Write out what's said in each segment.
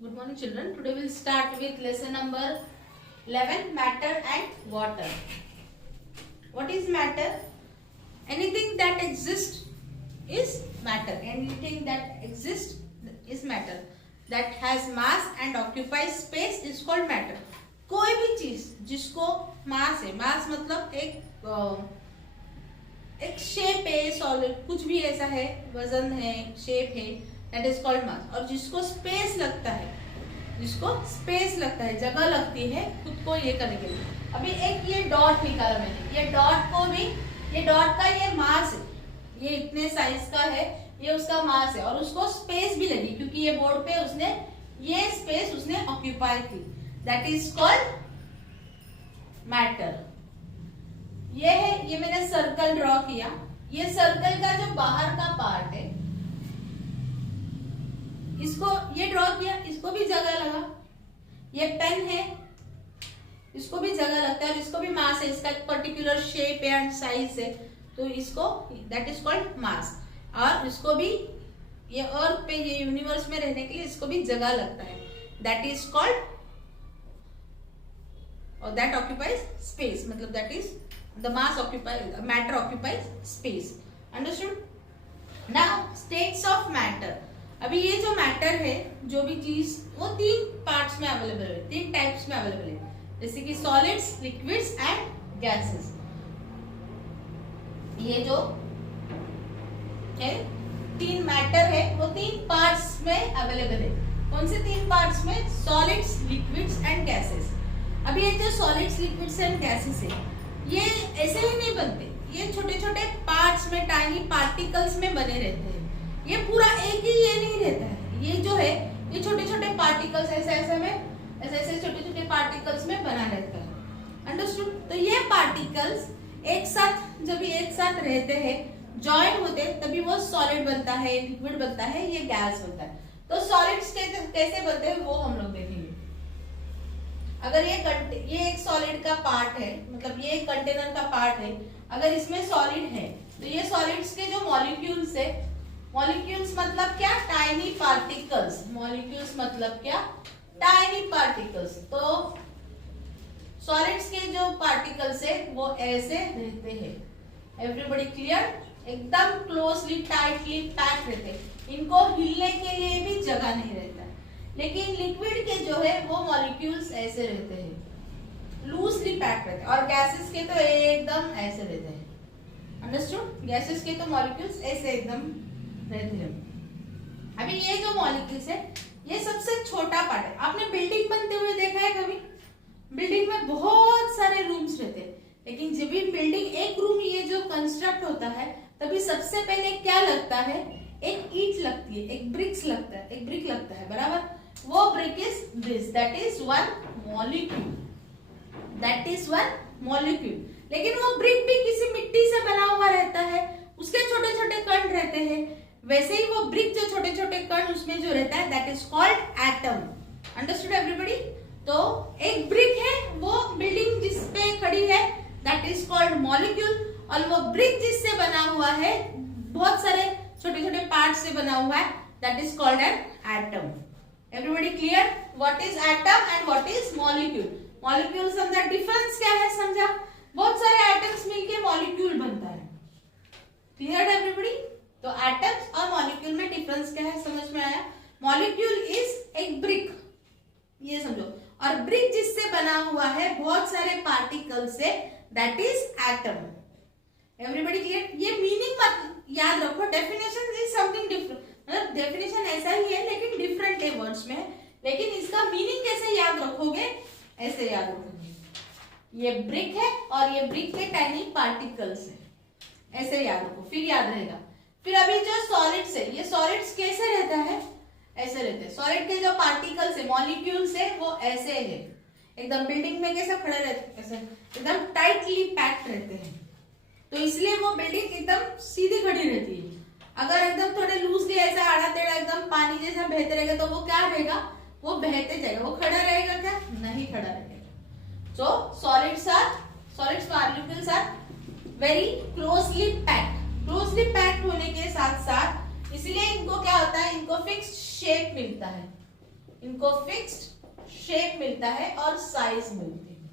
Good morning, children. Today we'll start with lesson number 11, matter and water. What is matter? Anything that exists is matter. Anything that exists is matter. That has mass and occupies space is called matter. कोई भी चीज जिसको मास है, मास मतलब एक shape है, solid कुछ भी ऐसा है, वजन है, शेप है, दैट इज कॉल्ड मास. और जिसको स्पेस लगता है, जगह लगती है खुद को ये करने के लिए. अभी एक ये डॉट निकाला मैंने, ये डॉट को भी, ये डॉट का ये मास है, ये इतने साइज का है, ये उसका मास है और उसको स्पेस भी लगी क्योंकि ये बोर्ड पे उसने ये स्पेस उसने ऑक्यूपाई की. That is called matter. ये है, ये मैंने सर्कल ड्रॉ किया. ये सर्कल का जो बाहर का पार्ट है, इसको ये ड्रॉ किया, इसको भी जगह लगा. ये पेन है, इसको भी जगह लगता है और इसको भी मास है, इसका पर्टिकुलर शेप एंड साइज है, तो इसको दैट इज कॉल्ड मास. और इसको भी ये अर्थ पे, ये यूनिवर्स में रहने के लिए इसको भी जगह लगता है. दैट इज कॉल्ड, और दैट ऑक्यूपाइज स्पेस, मतलब that is the mass occupies, matter occupies space. Understood? Now states of matter. अभी ये जो मैटर है, जो भी चीज, वो तीन पार्ट्स में अवेलेबल है, तीन टाइप्स में अवेलेबल है, जैसे कि सॉलिड्स, लिक्विड्स एंड गैसेस. ये जो है तीन मैटर है, वो तीन पार्ट्स में अवेलेबल है. कौन से तीन पार्ट्स में? Solids, liquids and gases. अभी ये जो सॉलिड्स, लिक्विड्स एंड गैसेस है, ये ऐसे ही नहीं बनते, ये छोटे छोटे पार्ट्स में, टाइनी पार्टिकल्स में बने रहते हैं. ये पूरा एक ही ये नहीं रहता है, ये जो है ये छोटे छोटे पार्टिकल्स ऐसे ऐसे में, ऐसे ऐसे छोटे छोटे पार्टिकल्स में बना रहता है. अंडरस्टूड? तो ये पार्टिकल्स एक साथ, जब ये एक साथ रहते हैं, जॉइन होते हैं, तभी वो सॉलिड बनता है, लिक्विड बनता है, ये गैस बनता है. तो सॉलिड्स कैसे बनते हैं वो हम लोग देखेंगे. अगर ये एक सॉलिड का पार्ट है, मतलब ये एक कंटेनर का पार्ट है, अगर इसमें सॉलिड है तो ये सॉलिड्स के जो मॉलिक्यूल्स है, मॉलिक्यूल्स मतलब क्या? Tiny particles. मॉलिक्यूल्स मतलब क्या? Tiny particles. तो सॉलिड्स के जो पार्टिकल्स है वो ऐसे रहते हैं. Everybody clear? एकदम क्लोजली, टाइटली पैक रहते हैं, इनको हिलने के लिए भी जगह नहीं रहता है. लेकिन लिक्विड के जो है वो मॉलिक्यूल्स ऐसे रहते हैं, लूजली पैक रहते हैं. और गैसेस के तो एकदम ऐसे रहते हैं. अंडरस्टूड? गैसेस के तो मॉलिक्यूल्स ऐसे एकदम रहते हैं. अभी ये जो मॉलिक्यूल्स है, ये सबसे छोटा पार्ट है. आपने बिल्डिंग बनते हुए देखा है कभी? बिल्डिंग में बहुत सारे रूम्स रहते हैं, लेकिन जब भी बिल्डिंग, एक रूम ये जो कंस्ट्रक्ट होता है, तभी सबसे पहले क्या लगता है? एक ईंट लगती है, एक ब्रिक्स लगता है, एक ब्रिक लगता है, बराबर. वो brick is this, that is one molecule. That is one molecule. लेकिन वो ब्रिक भी किसी मिट्टी से बना हुआ रहता है, उसके छोटे छोटे कण रहते हैं. वैसे ही वो ब्रिक जो छोटे छोटे कण उसमें जो रहता है, that is called atom. Understood everybody? तो एक ब्रिक है, वो बिल्डिंग जिस पे खड़ी है, दैट इज कॉल्ड मॉलिक्यूल. और वो ब्रिक जिससे बना हुआ है, बहुत सारे छोटे छोटे पार्ट से बना हुआ है, that is called an atom. Everybody clear? What is atom and what is molecule? Molecules अंदर डिफरेंस क्या है समझा? बहुत सारे एटम्स मिलके मॉलिक्यूल बनता है. Clear everybody? तो एटम्स और मॉलिक्यूल में डिफरेंस क्या है समझ में आया? मॉलिक्यूल इज एक ब्रिक, ये समझो, और ब्रिक जिससे बना हुआ है बहुत सारे पार्टिकल से, that is atom. Everybody clear? ये मीनिंग मत याद रखो, डेफिनेशन इज समथिंग डिफरेंट, मतलब डेफिनेशन ऐसा ही है लेकिन डिफरेंट है वर्ड्स में, लेकिन इसका मीनिंग कैसे याद रखोगे? ऐसे याद रखोगे, ये ब्रिक है और ये ब्रिक के टाइनी पार्टिकल्स है, ऐसे याद रखो, फिर याद रहेगा. फिर अभी जो सॉलिड्स है, ये सॉलिड्स कैसे रहता है? ऐसे रहते हैं. सॉलिड के जो पार्टिकल्स है, मॉलिक्यूल्स है, वो ऐसे है, एकदम बिल्डिंग में कैसे खड़े रहते हैं, ऐसे एकदम टाइटली पैक्ड रहते हैं. तो इसलिए वो बिल्डिंग एकदम सीधी खड़ी रहती है. अगर एकदम थोड़े लूजली ऐसा आड़ा टेढ़ा एकदम पानी जैसा बहते रहेगा तो वो क्या रहेगा? वो बहते जाएगा. वो खड़ा रहेगा क्या? नहीं खड़ा रहेगा. So solids molecules are very closely packed. Closely packed होने के साथ साथ इसलिए इनको क्या होता है? इनको फिक्स शेप मिलता है. इनको फिक्स्ड शेप मिलता है और साइज मिलती है।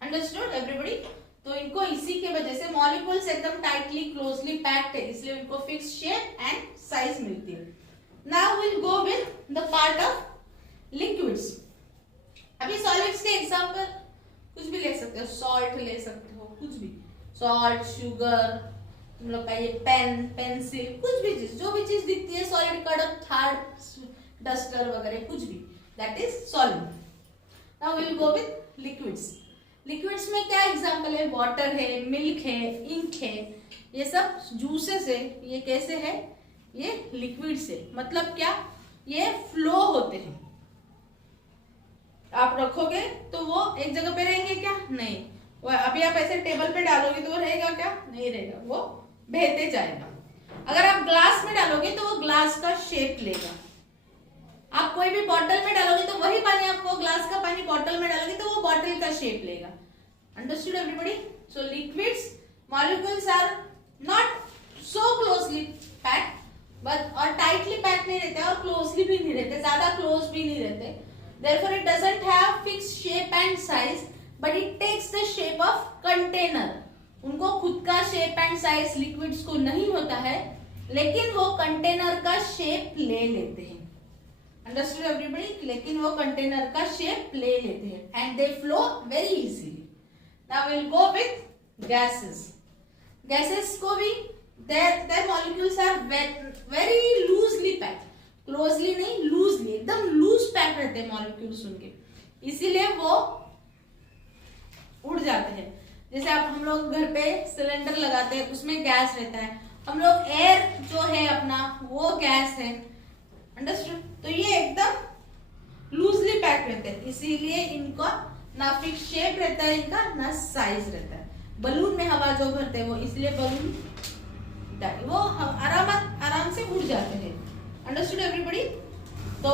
Understood everybody? तो इनको इसी के वजह से मॉलिक्यूल्स एकदम टाइटली क्लोजली पैक्ड है, इसलिए इनको फिक्स्ड शेप एंड साइज मिलती है। Now will go with the part of liquids. अभी सॉलिड्स के एग्जांपल कुछ भी ले सकते हो, सॉल्ट ले सकते हो, कुछ भी, सॉल्ट, शुगर, तुम लोग का ये पेन, पेंसिल, कुछ भी चीज, जो भी चीज दिखती है सॉलिड, कड़क, थार्ड, डस्टर वगैरह, कुछ भी, that is solid. Now will go with liquids. Liquids में क्या एग्जांपल है? वाटर है, मिल्क है, इंक है, ये सब जूसेस है। ये कैसे है? ये लिक्विड्स है। मतलब क्या? ये फ्लो होते हैं। आप रखोगे तो वो एक जगह पे रहेंगे क्या? नहीं। वो अभी आप ऐसे टेबल पे डालोगे तो वो रहेगा क्या? नहीं रहेगा, वो बहते जाएगा। अगर आप ग्लास में डालोगे तो वो ग्लास का शेप लेगा। आप कोई भी बॉटल में डालोगे तो वही पानी, आपको ग्लास का पानी बॉटल में डालोगे तो वो बॉटल का शेप लेगा। Understood everybody? So liquids molecules are not so closely packed, but और टाइटली पैक्ड नहीं रहते और क्लोजली भी नहीं रहते, ज्यादा क्लोज भी नहीं रहते। Therefore, it doesn't have fixed shape and size, but it takes the shape of container. उनको खुद का शेप एंड साइज लिक्विड्स को नहीं होता है, लेकिन वो कंटेनर का शेप ले लेते हैं। Understood everybody? लेकिन वो कंटेनर का शेप ले लेते हैं and they flow very easily. Now will go with gases. Gases को भी their molecules are very loosely packed, closely नहीं, लूजली, एकदम लूज पैक रहते हैं मॉलिक्यूल्स उनके, इसीलिए वो उड़ जाते हैं। जैसे आप हम लोग घर पे सिलेंडर लगाते हैं, उसमें गैस रहता है, हम लोग एयर जो है अपना वो गैस है। अंडरस्टूड? तो ये एकदम लूजली पैक रहते हैं, इसीलिए इनका ना फिक्स शेप रहता है, इनका ना साइज रहता है। बलून में हवा जो भरते हैं वो, इसलिए बलून वो आराम से उड़ जाते हैं। Understood everybody? तो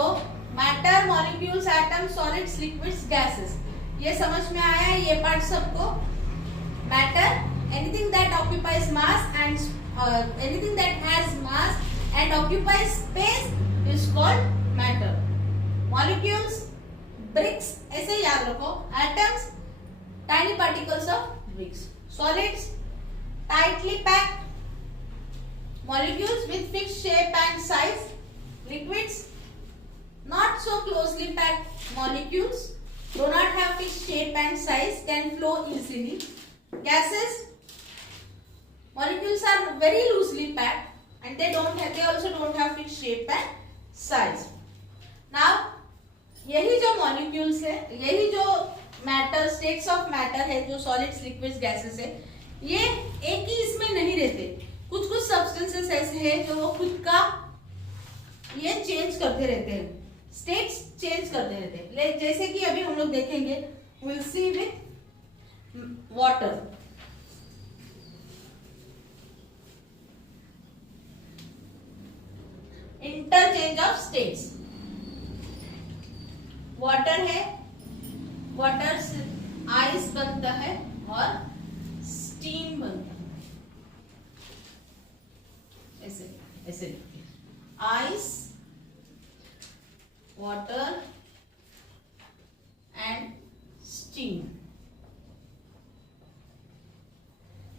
matter, molecules, atom, solids, liquids, gases, ये समझ में आया है ये पार्ट सबको? Matter, anything that occupies mass and anything that has mass and occupies space is called matter. Molecules, bricks, ऐसे याद रखो, atoms, tiny particles of bricks, solids, tightly packed molecules with fixed shape and size, liquids, not so closely packed molecules, do not have fixed shape and size, can flow easily. Gases, molecules are very loosely packed and they also don't have fixed shape and size. Now, यही जो molecules है, यही जो matter, states of matter है, जो solids, liquids, gases है, ये एक ही इसमें नहीं रहते। कुछ कुछ सब्सटेंसेस ऐसे हैं जो वो खुद का ये चेंज करते रहते हैं, स्टेट्स चेंज करते रहते हैं। जैसे कि अभी हम लोग देखेंगे, will see with water. Interchange of states. Water है, वाटर से आइस बनता है और स्टीम बनता है। ऐसे आइस, वाटर एंड स्टीम।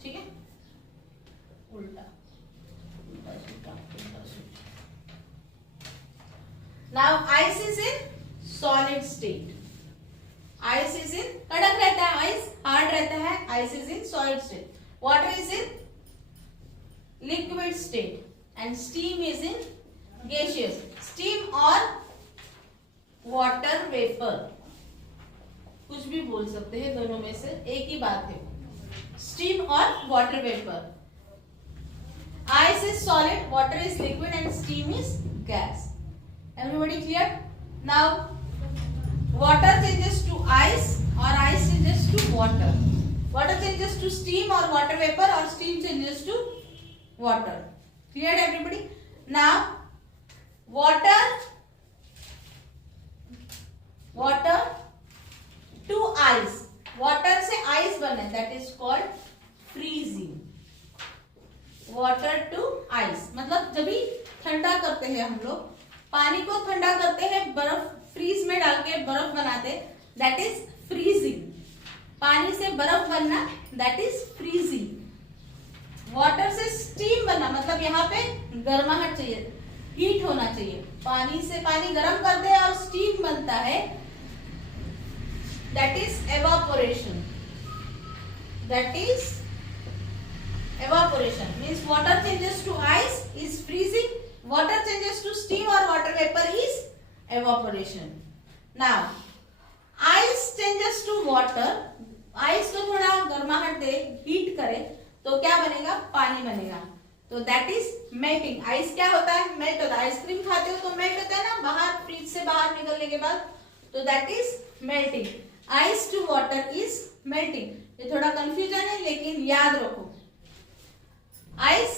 ठीक है? उल्टा उल्टा उल्टा उल्टा। Now ice is in solid state. Ice is in, कड़क रहता है आइस, हार्ड रहता है, ice is in solid state. Water is in liquid state and steam is in gaseous. Steam और water vapor, कुछ भी बोल सकते हैं, दोनों में से एक ही बात है, steam और water vapor. Ice is solid, water is liquid and steam is gas. Everybody clear? Now water changes to ice or ice changes to water. Water changes to steam or water vapor or steam changes to water. Clear everybody? Now water to ice, water से ice बने, that is called freezing. water to ice मतलब जब भी ठंडा करते हैं हम लोग पानी को ठंडा करते हैं, बर्फ फ्रीज में डाल के बर्फ बनाते, दैट इज फ्रीजिंग। पानी से बर्फ बनना, दैट इज फ्रीजिंग। वाटर से स्टीम बनना, मतलब यहाँ पे गर्माहट चाहिए, हीट होना चाहिए। पानी से पानी गर्म करते हैं और स्टीम बनता है, that is evaporation. That is evaporation means water changes to ice is freezing, water changes to steam or water vapor is evaporation. Now ice changes to water, ice को थोड़ा गर्माहट दे, हीट करे तो क्या बनेगा, पानी बनेगा, तो दैट इज मेल्टिंग। आइस क्या होता है, मेल्ट होता है। आइसक्रीम खाते हो तो मेल्ट होता है ना बाहर, फ्रिज से बाहर निकलने के बाद, तो that is melting. Ice to water is melting. ये थोड़ा कंफ्यूजन है लेकिन याद रखो, आइस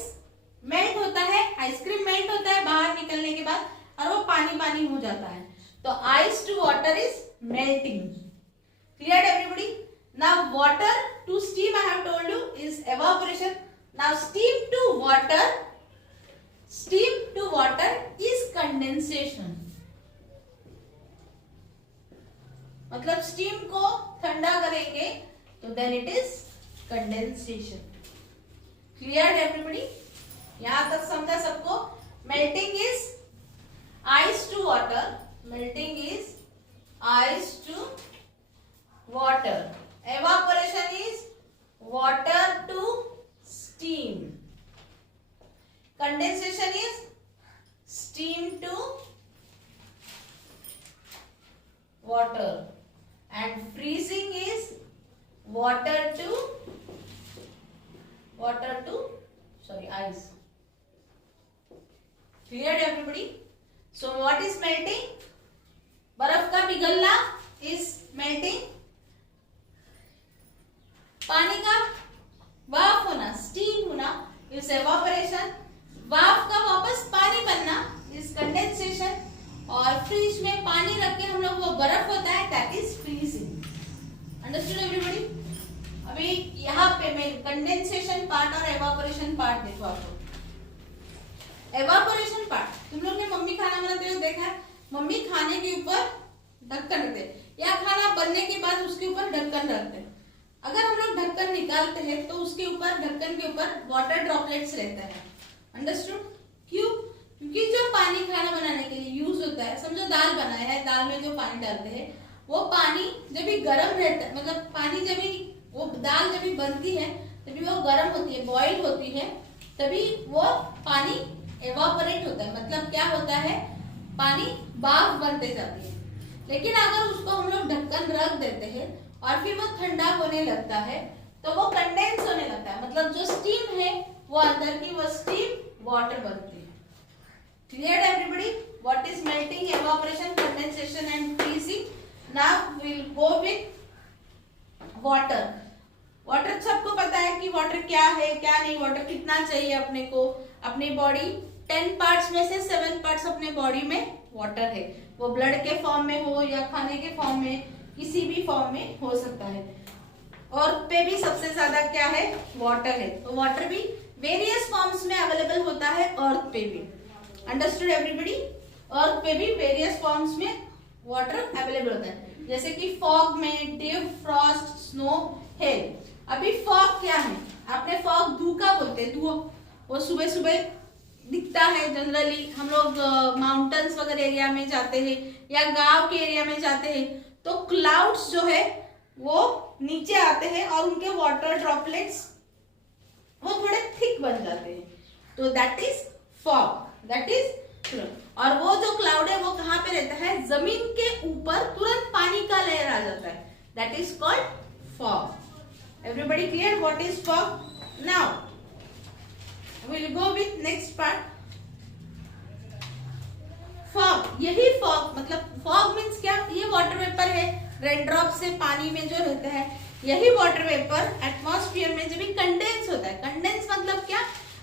मेल्ट होता है, आइसक्रीम मेल्ट होता है बाहर निकलने के बाद और वो पानी पानी हो जाता है, तो ice to water is melting. Clear everybody? Now water to steam I have told you is evaporation. Now steam to water is condensation. मतलब स्टीम को ठंडा करेंगे तो then it is condensation. Clear everybody? यहां तक समझा सबको? Melting is ice to water, melting is ice to water, evaporation is water to steam, condensation is steam to water and freezing is water to ice. Clear everybody? So what is melting? बर्फ का पिघलना is melting. पानी का वाफ होना, steam होना is evaporation. वाफ का वापस पानी बनना is condensation. और फ्रिज में पानी रख के हम लोग वो बर्फ होता है, that is freezing. Understood everybody? अभी यहाँ पे मैं कंडेंसेशन पार्ट और एवापोरेशन पार्ट देखो आपको। एवापोरेशन पार्ट, तुम लोग ने मम्मी खाना बनाते हुए देखा है, मम्मी खाने के ऊपर ढक्कन रखते हैं या खाना बनने के बाद उसके ऊपर ढक्कन रखते हैं। अगर हम लोग ढक्कन निकालते हैं तो उसके ऊपर, ढक्कन के ऊपर वाटर ड्रॉपलेट्स रहता है। अंडरस्टूड? क्यों? क्योंकि जो पानी खाना बनाने के लिए यूज होता है, समझो दाल बनाया है, दाल में जो पानी डालते हैं वो पानी जब भी गर्म रहता है, मतलब पानी जब भी वो दाल जब भी बनती है तभी वो गर्म होती है, बॉईल होती है, तभी वो पानी एवापोरेट होता है। मतलब क्या होता है, पानी भाप बनते जाती है। लेकिन अगर उसको हम लोग ढक्कन रख देते हैं और फिर वो ठंडा होने लगता है तो वो कंडेंस होने लगता है, मतलब जो स्टीम है वो अंदर की वो स्टीम वाटर बनती है। Clear everybody? What is melting, evaporation, condensation and freezing? Now we'll go with water. Water सबको पता है कि water क्या है क्या नहीं, water कितना चाहिए अपने को, अपनी बॉडी 10 पार्ट्स में से 7 पार्ट्स अपने बॉडी में water है। वो ब्लड के फॉर्म में हो या खाने के फॉर्म में, किसी भी फॉर्म में हो सकता है। और पे भी सबसे ज्यादा क्या है, वाटर है। तो वाटर भी वेरियस फॉर्म्स में अवेलेबल होता है अर्थ पे भी। Understood everybody? अर्थ पे भी वेरियस फॉर्म्स में वाटर अवेलेबल होता है, जैसे कि फॉग में डेव, फ्रॉस्ट, स्नो, हेल। अभी फॉग क्या है, आपने फॉग धूका बोलते हैं, धुआं, वो सुबह सुबह दिखता है। जनरली हम लोग माउंटेन्स वगैरह एरिया में जाते हैं या गांव के एरिया में जाते हैं तो क्लाउड्स जो है वो नीचे आते हैं और उनके वाटर ड्रॉपलेट्स वो थोड़े थिक बन जाते हैं, तो that is fog, that is. और वो जो क्लाउड है वो कहाँ पे रहता है, जमीन के ऊपर तुरंत पानी का लेयर आ जाता है, that is called fog. Everybody clear what is fog? Now will go with next part. Fog, यही फॉग, मतलब फॉग मीन्स क्या, ये वाटर वेपर है, रेन ड्रॉप से पानी में जो रहता है, यही वाटर वेपर एटमॉस्फेयर में जब भी कंडेंस होता है, कंडेंस मतलब क्या,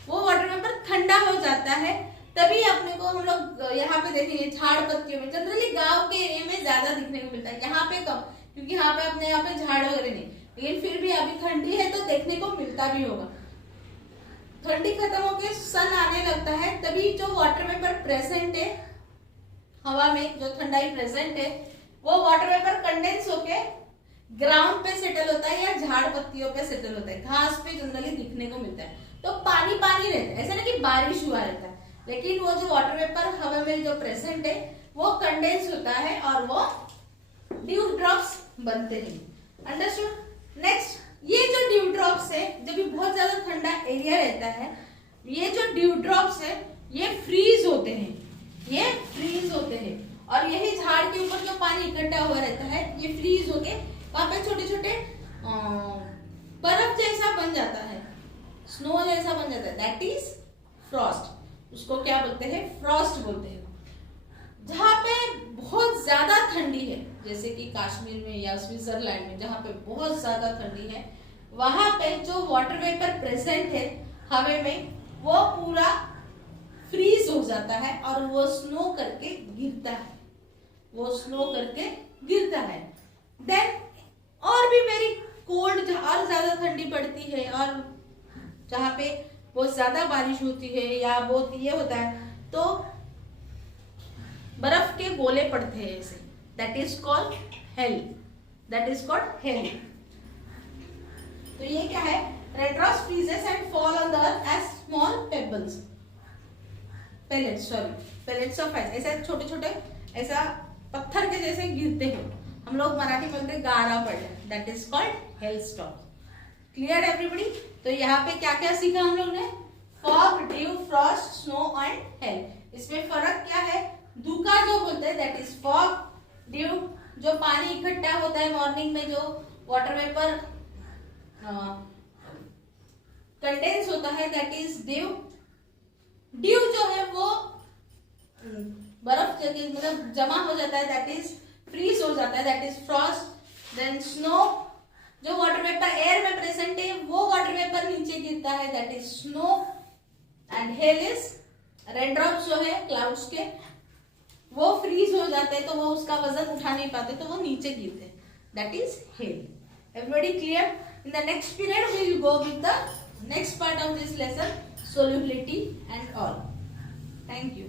वो वाटर वेपर ठंडा हो जाता है, तभी अपने को हम लोग यहाँ पे देखेंगे झाड़ पत्तियों में, जनरली गांव के एरिया में ज्यादा दिखने को मिलता है, यहाँ पे कम, क्योंकि यहाँ पे अपने यहाँ पे झाड़ वगैरह नहीं, लेकिन फिर भी अभी ठंडी है तो देखने को मिलता भी होगा। ठंडी खत्म होकर सन आने लगता है तभी जो वाटर वेपर प्रेजेंट है हवा में जो ठंडाई प्रेजेंट है वो वाटर वेपर कंडेंस होके ग्राउंड पे सेटल होता है या झाड़ पत्तियों पे सेटल होता है, घास पे जनरली दिखने को मिलता है। तो पानी पानी रहता है, ऐसा नहीं कि बारिश हुआ रहता है, लेकिन वो जो वाटर वेपर हवा में जो प्रेजेंट है वो कंडेंस होता है और वो ड्यू ड्रॉप्स बनते हैं। अंडरस्टूड। नेक्स्ट, ये जो ड्यू ड्रॉप्स है, जब भी बहुत ज्यादा ठंडा एरिया रहता है, ये जो ड्यू ड्रॉप्स है ये फ्रीज होते हैं, ये फ्रीज होते हैं और यही झाड़ के ऊपर जो पानी इकट्ठा हुआ रहता है ये फ्रीज होके वहां पे छोटे छोटे बर्फ जैसा बन जाता है, स्नो जैसा बन जाता है, दैट इज फ्रॉस्ट। उसको क्या बोलते हैं? फ्रॉस्ट बोलते हैं। जहाँ पे बहुत ज्यादा ठंडी है, जैसे कि कश्मीर में या स्विट्जरलैंड में जहाँ पे बहुत ज्यादा ठंडी है, वहां पे जो वाटर वेपर प्रेजेंट है हवा में वो पूरा फ्रीज हो जाता है और वो स्नो करके गिरता है, वो स्नो करके गिरता है। देन और भी वेरी कोल्ड, और ज्यादा ठंडी पड़ती है और जहाँ पे बहुत ज्यादा बारिश होती है या बहुत ये होता है तो बर्फ के गोले पड़ते हैं ऐसे, that is called hail, that is called hail. तो ये क्या है? रेट्रोस freezes and fall on the earth as small pebbles, pellets of ice, ऐसे छोटे छोटे ऐसा पत्थर के जैसे गिरते हैं, हम लोग मराठी में बोलते हैं गारा पड़े, that is called hello storm. Clear everybody? तो यहाँ पे क्या क्या सीखा हम लोग ने? Fog, due, Frost, snow and hell. इसमें फर्क क्या है? धूका जो बोलते हैं दैट इज फॉग, ड्यू जो पानी इकट्ठा होता है मॉर्निंग में, जो वाटर वेपर कंडेंस होता है दैट इज ड्यू। ड्यू जो है वो बर्फ जगह मतलब जमा हो जाता है, दैट इज फ्रीज हो जाता है, that is Frost. Than snow जो वाटर वेपर एयर में प्रेजेंट है वो वाटर वेपर नीचे गिरता है, that is snow. And hell is rain drops जो है क्लाउड्स के, वो फ्रीज हो जाते हैं तो वो उसका वजन उठा नहीं पाते तो वो नीचे गिरते हैं, that is hail. Everybody clear? In the next period we will go with the next part of this lesson, solubility and all. Thank you.